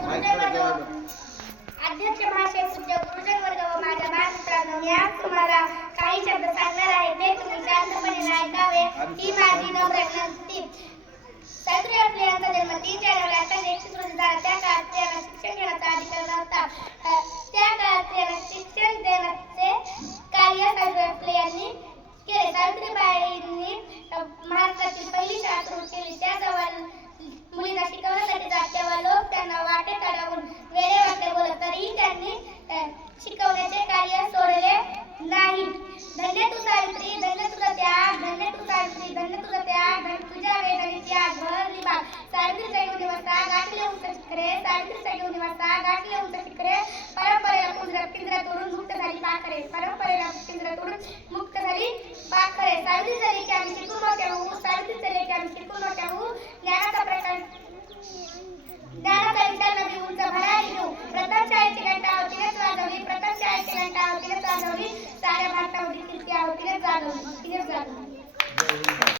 गुरुजन वर्ग अध्यक्ष महाशय, पूज्य गुरुजन वर्ग व माझ्या बालमित्रांनो, मी आज तुम्हाला काही शब्द सांगणार आहे, ते तुम्ही शांतपणे ऐकावे ही माझी नम्र विनंती. सावित्रीबाई फुले यांचा जन्म 3 जानेवारी 1831 रोजी झाला. त्या काळात स्त्रियांना शिक्षण घेण्याचा अधिकार नव्हता. त्या काळात स्त्रियांना शिक्षण देण्याचे कार्य सावित्रीबाई फुले यांनी केले. सावित्रीबाईंनी महाराष्ट्रातील पहिली शाळा सुरू केली. त्या जवळ मुलींना शिकवण्यासाठी जात तेव्हा लोक त्यांना वाटेत अडवून वेडे वाकडे बोलत, तरीही त्यांनी शिकवण्याचे कार्य सोडले नाही. धन्य तू सावित्री, धन्य तुझा त्याग, धन्य तू सावित्री, धन्य तुझा त्याग, धन्य तुझ्या वेदनेची आज भरली बाग. सावित्रीच्या घेऊन वाजता गाठले उंच शिखरे, सावित्रीच्या घेऊन वाजता गाठले उंच शिखरे, परंपरेला पिंजरा तोडून मुक्त झाली पाखरे, परंपरेला पिंजरा तोडून मुक्त झाली पाखरे. सावित्री झाली की आम्ही शिकून मोठ्या होऊ, सावित्री झाली की आम्ही शिकून मोठ्या होऊ. ज्ञानाचा विशाल नदी उंच भरारी घेऊ. प्रथम शाळेची घंटा तिनेच वाजवली, प्रथम शाळेची घंटा तिनेच वाजवली. साऱ्या भारतामध्ये